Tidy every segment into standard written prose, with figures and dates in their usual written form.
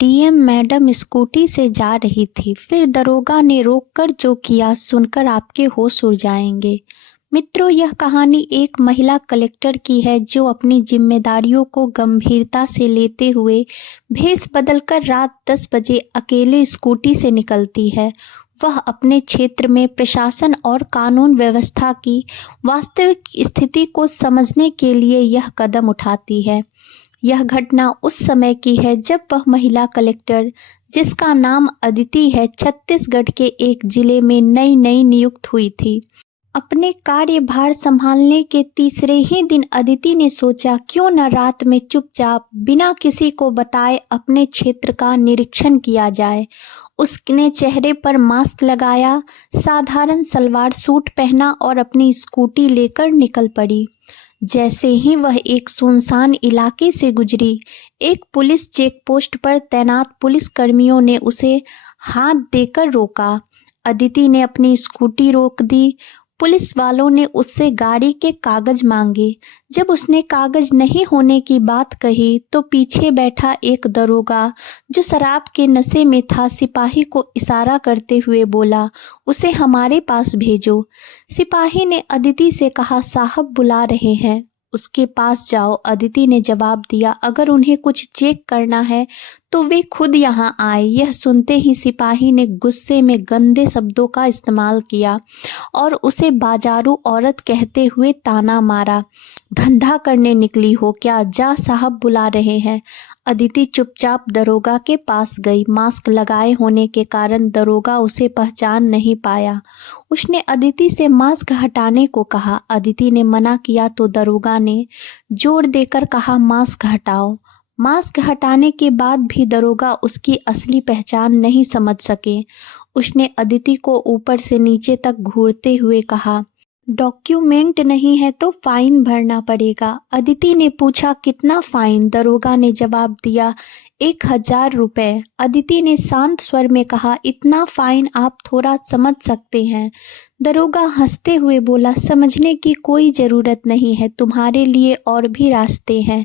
DM madam scooty से जा रही थी, फिर दरोगा ने रोककर जो किया सुनकर आपके होश उड़ जाएंगे। मित्रों, यह कहानी एक महिला कलेक्टर की है जो अपनी जिम्मेदारियों को गंभीरता से लेते हुए भेष बदलकर रात 10 बजे अकेले स्कूटी से निकलती है। वह अपने क्षेत्र में प्रशासन और कानून व्यवस्था की वास्तविक स्थिति को समझने के लिए यह कदम उठाती है। यह घटना उस समय की है जब वह महिला कलेक्टर, जिसका नाम अदिति है, छत्तीसगढ़ के एक जिले में नई नई नियुक्त हुई थी। अपने कार्यभार संभालने के तीसरे ही दिन अदिति ने सोचा, क्यों न रात में चुपचाप बिना किसी को बताए अपने क्षेत्र का निरीक्षण किया जाए। उसने चेहरे पर मास्क लगाया, साधारण सलवार सूट पहना और अपनी स्कूटी लेकर निकल पड़ी। जैसे ही वह एक सुनसान इलाके से गुजरी, एक पुलिस चेक पोस्ट पर तैनात पुलिस कर्मियों ने उसे हाथ देकर रोका। अदिति ने अपनी स्कूटी रोक दी। पुलिस वालों ने उससे गाड़ी के कागज मांगे। जब उसने कागज नहीं होने की बात कही तो पीछे बैठा एक दरोगा, जो शराब के नशे में था, सिपाही को इशारा करते हुए बोला, उसे हमारे पास भेजो। सिपाही ने अदिति से कहा, साहब बुला रहे हैं, उसके पास जाओ। अदिति ने जवाब दिया, अगर उन्हें कुछ चेक करना है तो वे खुद यहाँ आए। यह सुनते ही सिपाही ने गुस्से में गंदे शब्दों का इस्तेमाल किया और उसे बाजारू औरत कहते हुए ताना मारा। धंधा करने निकली हो क्या? जा, साहब बुला रहे हैं। अदिति चुपचाप दरोगा के पास गई। मास्क लगाए होने के कारण दरोगा उसे पहचान नहीं पाया। उसने अदिति से मास्क हटाने को कहा। अदिति ने मना किया तो दरोगा ने जोर देकर कहा, मास्क हटाओ। मास्क हटाने के बाद भी दरोगा उसकी असली पहचान नहीं समझ सके। उसने अदिति को ऊपर से नीचे तक घूरते हुए कहा, डॉक्यूमेंट नहीं है तो फाइन भरना पड़ेगा। अदिति ने पूछा, कितना फाइन? दरोगा ने जवाब दिया, 1000 रुपये। अदिति ने शांत स्वर में कहा, इतना फाइन आप थोड़ा समझ सकते हैं। दरोगा हंसते हुए बोला, समझने की कोई ज़रूरत नहीं है, तुम्हारे लिए और भी रास्ते हैं।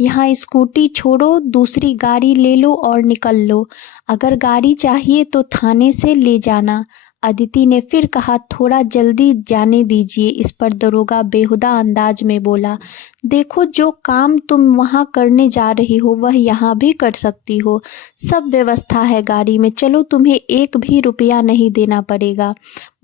यहाँ स्कूटी छोड़ो, दूसरी गाड़ी ले लो और निकल लो। अगर गाड़ी चाहिए तो थाने से ले जाना। अदिति ने फिर कहा, थोड़ा जल्दी जाने दीजिए। इस पर दरोगा बेहुदा अंदाज में बोला, देखो, जो काम तुम वहाँ करने जा रही हो वह यहाँ भी कर सकती हो। सब व्यवस्था है गाड़ी में, चलो, तुम्हें 1 भी रुपया नहीं देना पड़ेगा।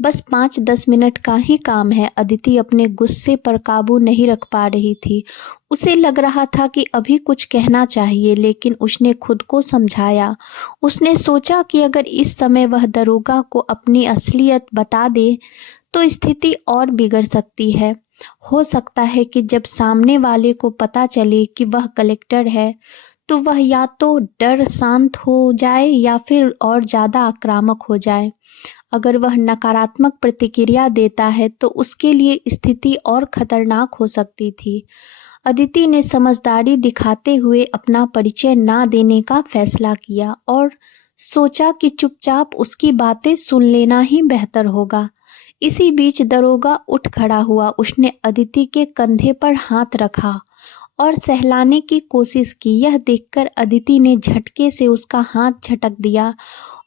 बस 5-10 मिनट का ही काम है। अदिति अपने गुस्से पर काबू नहीं रख पा रही थी। उसे लग रहा था कि अभी कुछ कहना चाहिए, लेकिन उसने खुद को समझाया। उसने सोचा कि अगर इस समय वह दरोगा को अपनी असलियत बता दे तो स्थिति और बिगड़ सकती है। हो सकता है कि जब सामने वाले को पता चले कि वह कलेक्टर है तो वह या तो डर शांत हो जाए या फिर और ज़्यादा आक्रामक हो जाए। अगर वह नकारात्मक प्रतिक्रिया देता है तो उसके लिए स्थिति और खतरनाक हो सकती थी। अदिति ने समझदारी दिखाते हुए अपना परिचय ना देने का फैसला किया और सोचा कि चुपचाप उसकी बातें सुन लेना ही बेहतर होगा। इसी बीच दरोगा उठ खड़ा हुआ। उसने अदिति के कंधे पर हाथ रखा और सहलाने की कोशिश की। यह देखकर अदिति ने झटके से उसका हाथ झटक दिया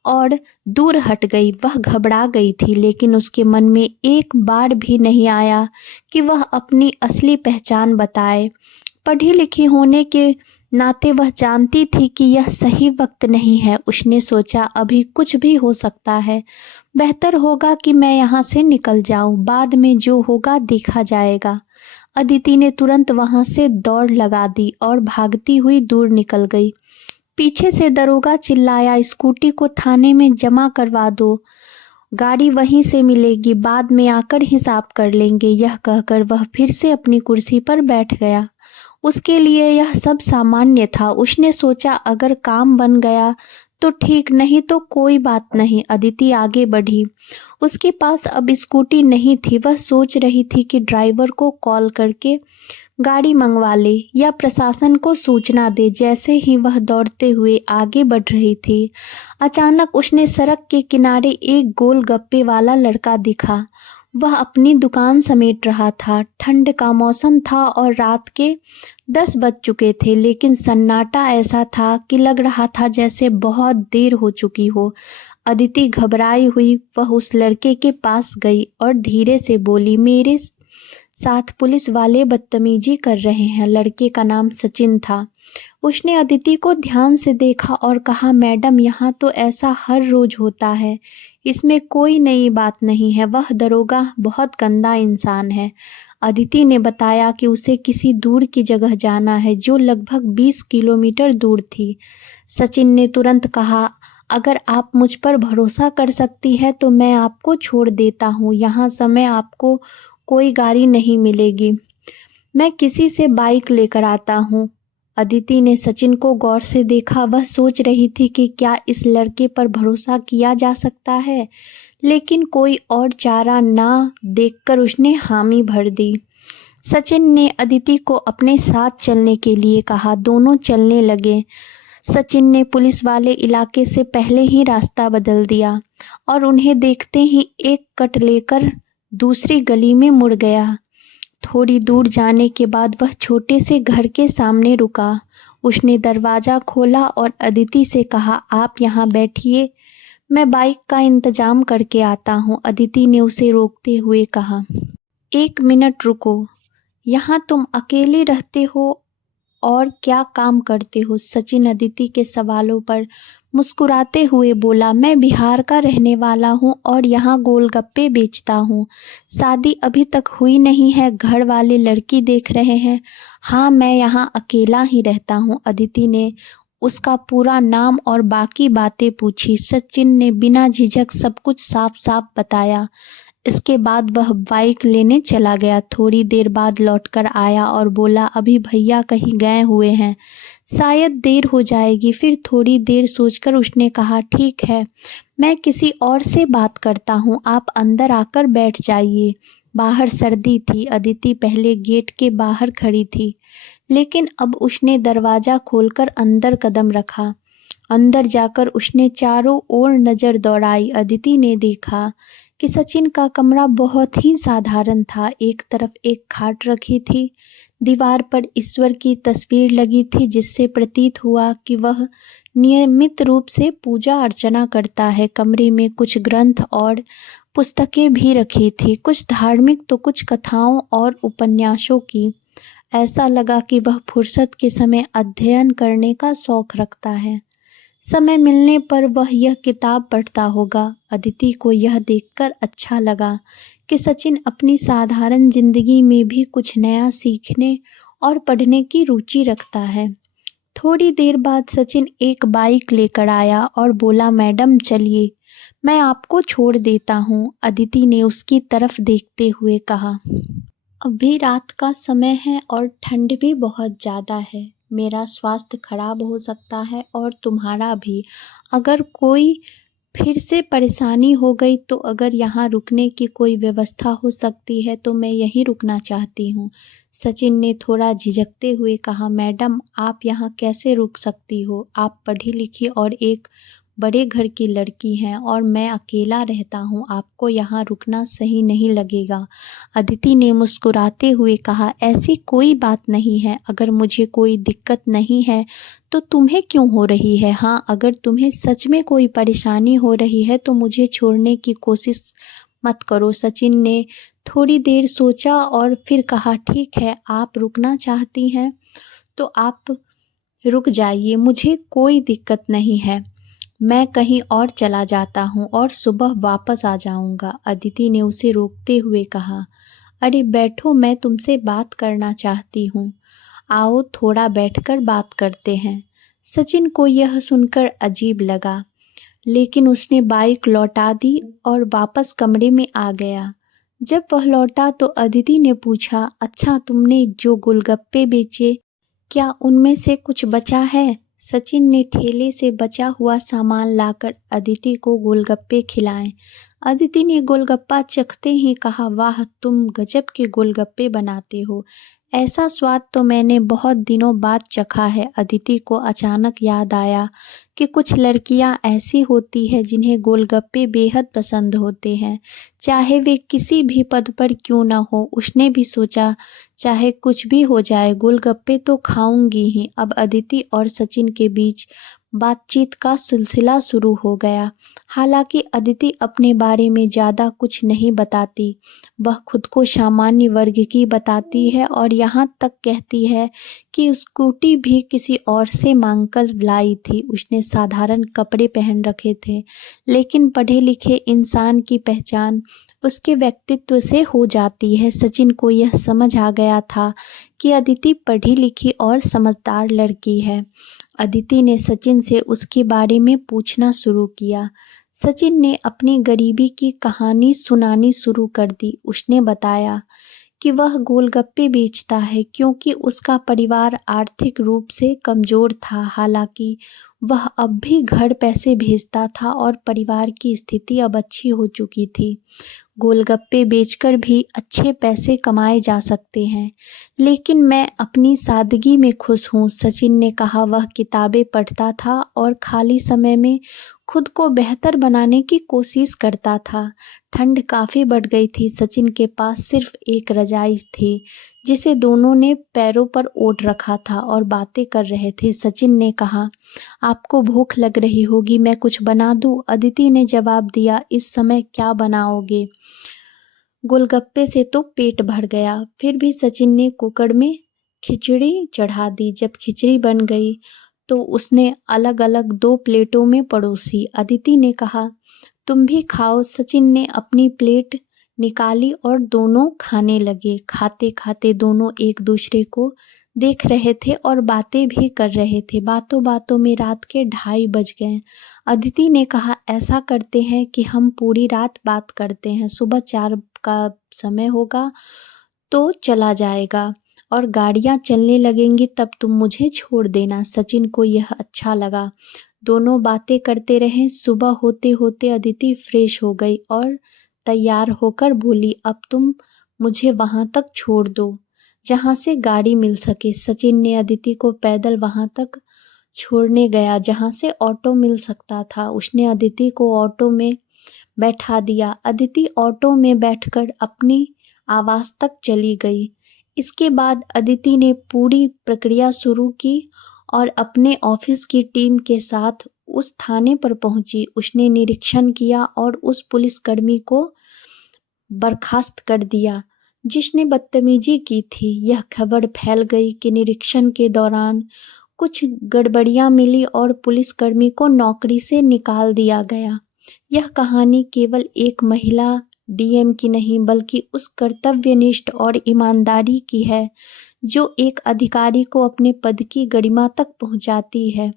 और दूर हट गई। वह घबरा गई थी, लेकिन उसके मन में एक बार भी नहीं आया कि वह अपनी असली पहचान बताए। पढ़ी लिखी होने के नाते वह जानती थी कि यह सही वक्त नहीं है। उसने सोचा, अभी कुछ भी हो सकता है, बेहतर होगा कि मैं यहाँ से निकल जाऊँ, बाद में जो होगा देखा जाएगा। अदिति ने तुरंत वहाँ से दौड़ लगा दी और भागती हुई दूर निकल गई। पीछे से दरोगा चिल्लाया, स्कूटी को थाने में जमा करवा दो, गाड़ी वहीं से मिलेगी, बाद में आकर हिसाब कर लेंगे। यह कहकर वह फिर से अपनी कुर्सी पर बैठ गया। उसके लिए यह सब सामान्य था। उसने सोचा, अगर काम बन गया तो ठीक, नहीं तो कोई बात नहीं। अदिति आगे बढ़ी। उसके पास अब स्कूटी नहीं थी। वह सोच रही थी कि ड्राइवर को कॉल करके गाड़ी मंगवा ले या प्रशासन को सूचना दे। जैसे ही वह दौड़ते हुए आगे बढ़ रही थी, अचानक उसने सड़क के किनारे एक गोलगप्पे वाला लड़का दिखा। वह अपनी दुकान समेट रहा था। ठंड का मौसम था और रात के 10 बज चुके थे, लेकिन सन्नाटा ऐसा था कि लग रहा था जैसे बहुत देर हो चुकी हो। अदिति घबराई हुई वह उस लड़के के पास गई और धीरे से बोली, मेरे साथ पुलिस वाले बदतमीजी कर रहे हैं। लड़के का नाम सचिन था। उसने अदिति को ध्यान से देखा और कहा, मैडम, यहाँ तो ऐसा हर रोज होता है, इसमें कोई नई बात नहीं है। वह दरोगा बहुत गंदा इंसान है। अदिति ने बताया कि उसे किसी दूर की जगह जाना है जो लगभग 20 किलोमीटर दूर थी। सचिन ने तुरंत कहा, अगर आप मुझ पर भरोसा कर सकती है तो मैं आपको छोड़ देता हूँ। यहाँ समय आपको कोई गाड़ी नहीं मिलेगी, मैं किसी से बाइक लेकर आता हूँ। अदिति ने सचिन को गौर से देखा। वह सोच रही थी कि क्या इस लड़के पर भरोसा किया जा सकता है, लेकिन कोई और चारा ना देखकर उसने हामी भर दी। सचिन ने अदिति को अपने साथ चलने के लिए कहा। दोनों चलने लगे। सचिन ने पुलिस वाले इलाके से पहले ही रास्ता बदल दिया और उन्हें देखते ही एक कट लेकर दूसरी गली में मुड़ गया। थोड़ी दूर जाने के बाद वह छोटे से घर के सामने रुका। उसने दरवाज़ा खोला और अदिति से कहा, आप यहाँ बैठिए, मैं बाइक का इंतज़ाम करके आता हूँ। अदिति ने उसे रोकते हुए कहा, 1 मिनट रुको, यहाँ तुम अकेले रहते हो और क्या काम करते हो? सचिन अदिति के सवालों पर मुस्कुराते हुए बोला, मैं बिहार का रहने वाला हूँ और यहाँ गोलगप्पे बेचता हूँ। शादी अभी तक हुई नहीं है, घर वाले लड़की देख रहे हैं। हाँ, मैं यहाँ अकेला ही रहता हूँ। अदिति ने उसका पूरा नाम और बाकी बातें पूछी। सचिन ने बिना झिझक सब कुछ साफ साफ बताया। इसके बाद वह बाइक लेने चला गया। थोड़ी देर बाद लौटकर आया और बोला, अभी भैया कहीं गए हुए हैं, शायद देर हो जाएगी। फिर थोड़ी देर सोचकर उसने कहा, ठीक है, मैं किसी और से बात करता हूँ, आप अंदर आकर बैठ जाइए। बाहर सर्दी थी। अदिति पहले गेट के बाहर खड़ी थी, लेकिन अब उसने दरवाज़ा खोलकर अंदर कदम रखा। अंदर जाकर उसने चारों ओर नज़र दौड़ाई। अदिति ने देखा कि सचिन का कमरा बहुत ही साधारण था। एक तरफ एक खाट रखी थी, दीवार पर ईश्वर की तस्वीर लगी थी, जिससे प्रतीत हुआ कि वह नियमित रूप से पूजा अर्चना करता है। कमरे में कुछ ग्रंथ और पुस्तकें भी रखी थी, कुछ धार्मिक तो कुछ कथाओं और उपन्यासों की। ऐसा लगा कि वह फुर्सत के समय अध्ययन करने का शौक रखता है। समय मिलने पर वह यह किताब पढ़ता होगा। अदिति को यह देखकर अच्छा लगा कि सचिन अपनी साधारण जिंदगी में भी कुछ नया सीखने और पढ़ने की रुचि रखता है। थोड़ी देर बाद सचिन एक बाइक लेकर आया और बोला, मैडम चलिए, मैं आपको छोड़ देता हूँ। अदिति ने उसकी तरफ देखते हुए कहा, अभी रात का समय है और ठंड भी बहुत ज़्यादा है, मेरा स्वास्थ्य खराब हो सकता है और तुम्हारा भी। अगर कोई फिर से परेशानी हो गई तो अगर यहाँ रुकने की कोई व्यवस्था हो सकती है तो मैं यहीं रुकना चाहती हूँ। सचिन ने थोड़ा झिझकते हुए कहा, मैडम, आप यहाँ कैसे रुक सकती हो? आप पढ़ी लिखी और एक बड़े घर की लड़की हैं और मैं अकेला रहता हूँ, आपको यहाँ रुकना सही नहीं लगेगा। अदिति ने मुस्कुराते हुए कहा, ऐसी कोई बात नहीं है, अगर मुझे कोई दिक्कत नहीं है तो तुम्हें क्यों हो रही है? हाँ, अगर तुम्हें सच में कोई परेशानी हो रही है तो मुझे छोड़ने की कोशिश मत करो। सचिन ने थोड़ी देर सोचा और फिर कहा, ठीक है, आप रुकना चाहती हैं तो आप रुक जाइए, मुझे कोई दिक्कत नहीं है, मैं कहीं और चला जाता हूँ और सुबह वापस आ जाऊँगा। अदिति ने उसे रोकते हुए कहा, अरे बैठो, मैं तुमसे बात करना चाहती हूँ, आओ थोड़ा बैठकर बात करते हैं। सचिन को यह सुनकर अजीब लगा, लेकिन उसने बाइक लौटा दी और वापस कमरे में आ गया। जब वह लौटा तो अदिति ने पूछा, अच्छा, तुमने जो गोलगप्पे बेचे, क्या उनमें से कुछ बचा है? सचिन ने ठेले से बचा हुआ सामान लाकर अदिति को गोलगप्पे खिलाए। अदिति ने गोलगप्पा चखते ही कहा, वाह, तुम गजब के गोलगप्पे बनाते हो, ऐसा स्वाद तो मैंने बहुत दिनों बाद चखा है। अदिति को अचानक याद आया कि कुछ लड़कियां ऐसी होती हैं जिन्हें गोलगप्पे बेहद पसंद होते हैं, चाहे वे किसी भी पद पर क्यों न हो। उसने भी सोचा, चाहे कुछ भी हो जाए, गोलगप्पे तो खाऊंगी ही। अब अदिति और सचिन के बीच बातचीत का सिलसिला शुरू हो गया। हालांकि अदिति अपने बारे में ज़्यादा कुछ नहीं बताती, वह खुद को सामान्य वर्ग की बताती है और यहाँ तक कहती है कि स्कूटी भी किसी और से मांगकर लाई थी। उसने साधारण कपड़े पहन रखे थे, लेकिन पढ़े लिखे इंसान की पहचान उसके व्यक्तित्व से हो जाती है। सचिन को यह समझ आ गया था कि अदिति पढ़ी लिखी और समझदार लड़की है। अदिति ने सचिन से उसके बारे में पूछना शुरू किया। सचिन ने अपनी गरीबी की कहानी सुनानी शुरू कर दी। उसने बताया कि वह गोलगप्पे बेचता है क्योंकि उसका परिवार आर्थिक रूप से कमज़ोर था। हालांकि वह अब भी घर पैसे भेजता था और परिवार की स्थिति अब अच्छी हो चुकी थी। गोलगप्पे बेचकर भी अच्छे पैसे कमाए जा सकते हैं, लेकिन मैं अपनी सादगी में खुश हूँ, सचिन ने कहा। वह किताबें पढ़ता था और खाली समय में खुद को बेहतर बनाने की कोशिश करता था। ठंड काफ़ी बढ़ गई थी। सचिन के पास सिर्फ एक रजाई थी जिसे दोनों ने पैरों पर ओढ़ रखा था और बातें कर रहे थे। सचिन ने कहा, आपको भूख लग रही होगी, मैं कुछ बना दूं? अदिति ने जवाब दिया, इस समय क्या बनाओगे? गोलगप्पे से तो पेट भर गया। फिर भी सचिन ने कुकर में खिचड़ी चढ़ा दी। जब खिचड़ी बन गई तो उसने अलग अलग 2 प्लेटों में परोसी। अदिति ने कहा, तुम भी खाओ। सचिन ने अपनी प्लेट निकाली और दोनों खाने लगे। खाते खाते दोनों एक दूसरे को देख रहे थे और बातें भी कर रहे थे। बातों बातों में रात के 2:30 बज गए। अदिति ने कहा, ऐसा करते हैं कि हम पूरी रात बात करते हैं, सुबह 4 का समय होगा तो चला जाएगा और गाड़ियां चलने लगेंगी, तब तुम मुझे छोड़ देना। सचिन को यह अच्छा लगा। दोनों बातें करते रहे। सुबह होते होते अदिति फ्रेश हो गई और तैयार होकर बोली, अब तुम मुझे वहां तक छोड़ दो जहां से गाड़ी मिल सके। सचिन ने अदिति को पैदल वहां तक छोड़ने गया जहां से ऑटो मिल सकता था। उसने अदिति को ऑटो में बैठा दिया। अदिति ऑटो में बैठकर अपनी आवास तक चली गई। इसके बाद अदिति ने पूरी प्रक्रिया शुरू की और अपने ऑफिस की टीम के साथ उस थाने पर पहुंची। उसने निरीक्षण किया और उस पुलिसकर्मी को बर्खास्त कर दिया जिसने बदतमीजी की थी। यह खबर फैल गई कि निरीक्षण के दौरान कुछ गड़बड़ियां मिली और पुलिसकर्मी को नौकरी से निकाल दिया गया। यह कहानी केवल एक महिला डीएम की नहीं, बल्कि उस कर्तव्यनिष्ठ और ईमानदारी की है जो एक अधिकारी को अपने पद की गरिमा तक पहुंचाती है।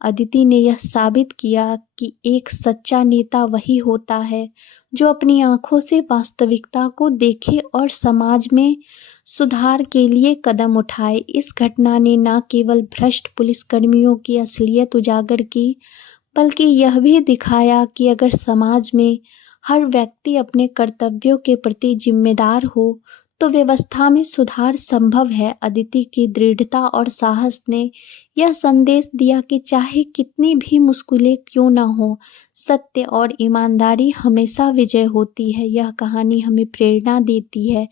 अदिति ने यह साबित किया कि एक सच्चा नेता वही होता है जो अपनी आंखों से वास्तविकता को देखे और समाज में सुधार के लिए कदम उठाए। इस घटना ने न केवल भ्रष्ट पुलिसकर्मियों की असलियत उजागर की, बल्कि यह भी दिखाया कि अगर समाज में हर व्यक्ति अपने कर्तव्यों के प्रति जिम्मेदार हो तो व्यवस्था में सुधार संभव है। अदिति की दृढ़ता और साहस ने यह संदेश दिया कि चाहे कितनी भी मुश्किलें क्यों न हो, सत्य और ईमानदारी हमेशा विजय होती है। यह कहानी हमें प्रेरणा देती है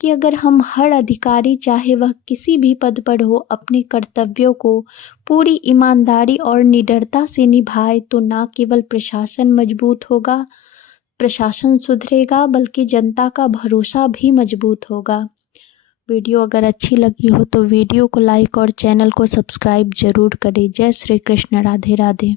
कि अगर हम हर अधिकारी, चाहे वह किसी भी पद पर हो, अपने कर्तव्यों को पूरी ईमानदारी और निडरता से निभाए तो न केवल प्रशासन मजबूत होगा, प्रशासन सुधरेगा, बल्कि जनता का भरोसा भी मजबूत होगा। वीडियो अगर अच्छी लगी हो तो वीडियो को लाइक और चैनल को सब्सक्राइब जरूर करें। जय श्री कृष्ण, राधे राधे।